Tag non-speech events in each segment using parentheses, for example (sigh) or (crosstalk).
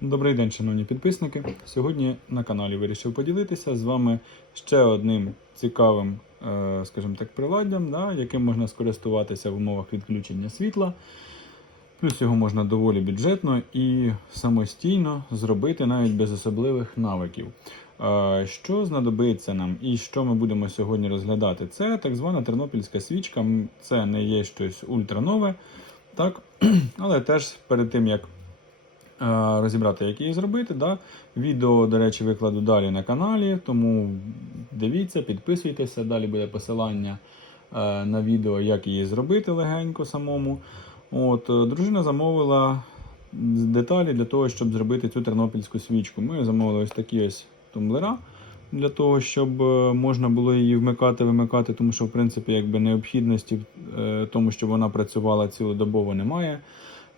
Добрий день, шановні підписники. Сьогодні на каналі вирішив поділитися з вами ще одним цікавим, е, скажімо так, приладдям, да, яким можна скористуватися в умовах відключення світла. Плюс його можна доволі бюджетно і самостійно зробити навіть без особливих навиків. Е, Що знадобиться нам і що ми будемо сьогодні розглядати? Це так звана тернопільська свічка. Це не є щось ультранове, так? (clears throat) але теж перед тим як розібрати, як її зробити. Да? Відео, до речі, викладу далі на каналі, тому дивіться, підписуйтеся. Далі буде посилання е, на відео, як її зробити легенько самому. От, е, Дружина замовила деталі для того, щоб зробити цю тернопільську свічку. Ми замовили ось такі ось тумблера. Для того, щоб е, можна було її вмикати, вимикати, тому що в принципі якби необхідності в е, тому, щоб вона працювала цілодобово, немає.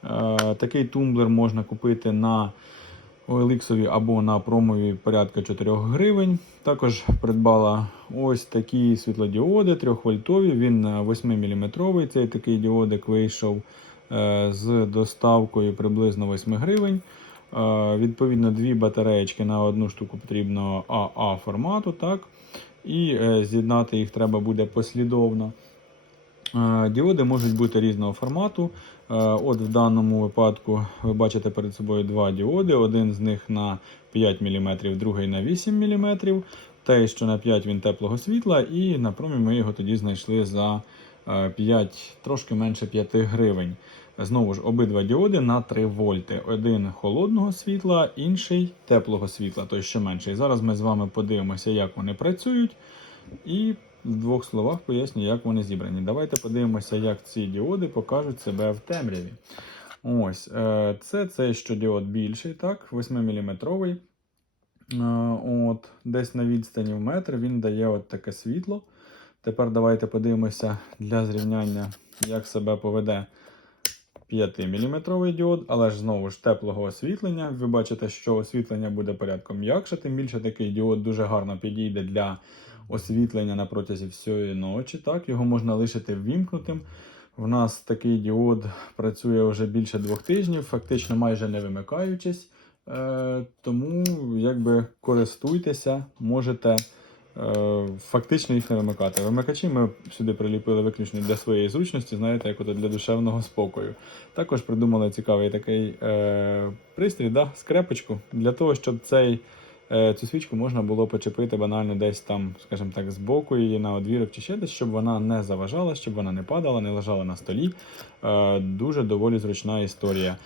Е, Такий тумблер можна купити на OLX або на промові порядка 4 гривень. Також придбала ось такі світлодіоди 3 вольтові. Він 8 мм. Цей такий діодик вийшов е, з доставкою приблизно 8 гривень. Е, Відповідно, дві батареєчки на одну штуку потрібно АА формату. так? І е, з'єднати їх треба буде послідовно. Е, Діоди можуть бути різного формату. Е, От в даному випадку ви бачите перед собою два діоди. Один з них на 5 мм, другий на 8 мм. Той, що на 5 він теплого світла, і на промі ми його тоді знайшли за е, 5, трошки менше 5 гривень. Знову ж обидва діоди на 3 вольти. Один холодного світла, інший теплого світла, той що менший. Зараз ми з вами подивимося, як вони працюють. І в двох словах поясню, як вони зібрані. Давайте подивимося, як ці діоди покажуть себе в темряві. Ось, е, це цей що діод більший, так, 8-мм. От, десь на відстані в метр він дає от таке світло. Тепер давайте подивимося для зрівняння, як себе поведе 5-мм діод, але ж знову ж теплого освітлення. Ви бачите, що освітлення буде порядком м'якше, тим більше такий діод дуже гарно підійде для освітлення на протязі всієї ночі. Так, Його можна лишити ввімкнутим. В нас такий діод працює вже більше двох тижнів, фактично майже не вимикаючись. Е, тому якби користуйтеся, можете е, фактично їх не вимикати. Вимикачі ми сюди приліпили виключно для своєї зручності, знаєте, як ото для душевного спокою. Також придумали цікавий такий е, пристрій, да, скрепочку, для того, щоб цей. Е, Цю свічку можна було почепити банально десь там, скажімо так, з боку її на одвірок чи ще десь, щоб вона не заважала, щоб вона не падала, не лежала на столі. Е, Дуже доволі зручна історія.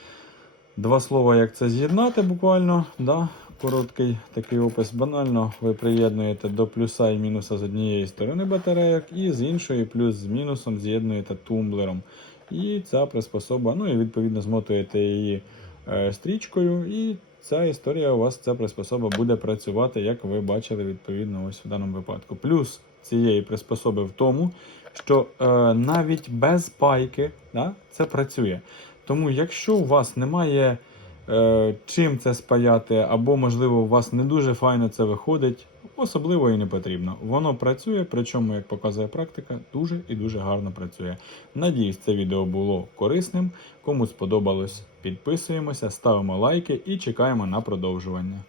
Два слова, як це з'єднати буквально. Да? Короткий такий опис. Банально ви приєднуєте до плюса і мінуса з однієї сторони батарейок, і з іншої плюс з мінусом з'єднуєте тумблером. І ця приспособа, ну і відповідно змотуєте її е, стрічкою. І ця історія у вас ця приспособа буде працювати, як ви бачили, відповідно, ось в даному випадку. Плюс цієї приспособи в тому, що е, навіть без пайки да, це працює. Тому, якщо у вас немає чим це спаяти, або, можливо, у вас не дуже файно це виходить, особливо і не потрібно. Воно працює, причому, як показує практика, дуже і дуже гарно працює. Надіюсь, це відео було корисним. Кому сподобалось, підписуємося, ставимо лайки і чекаємо на продовжування.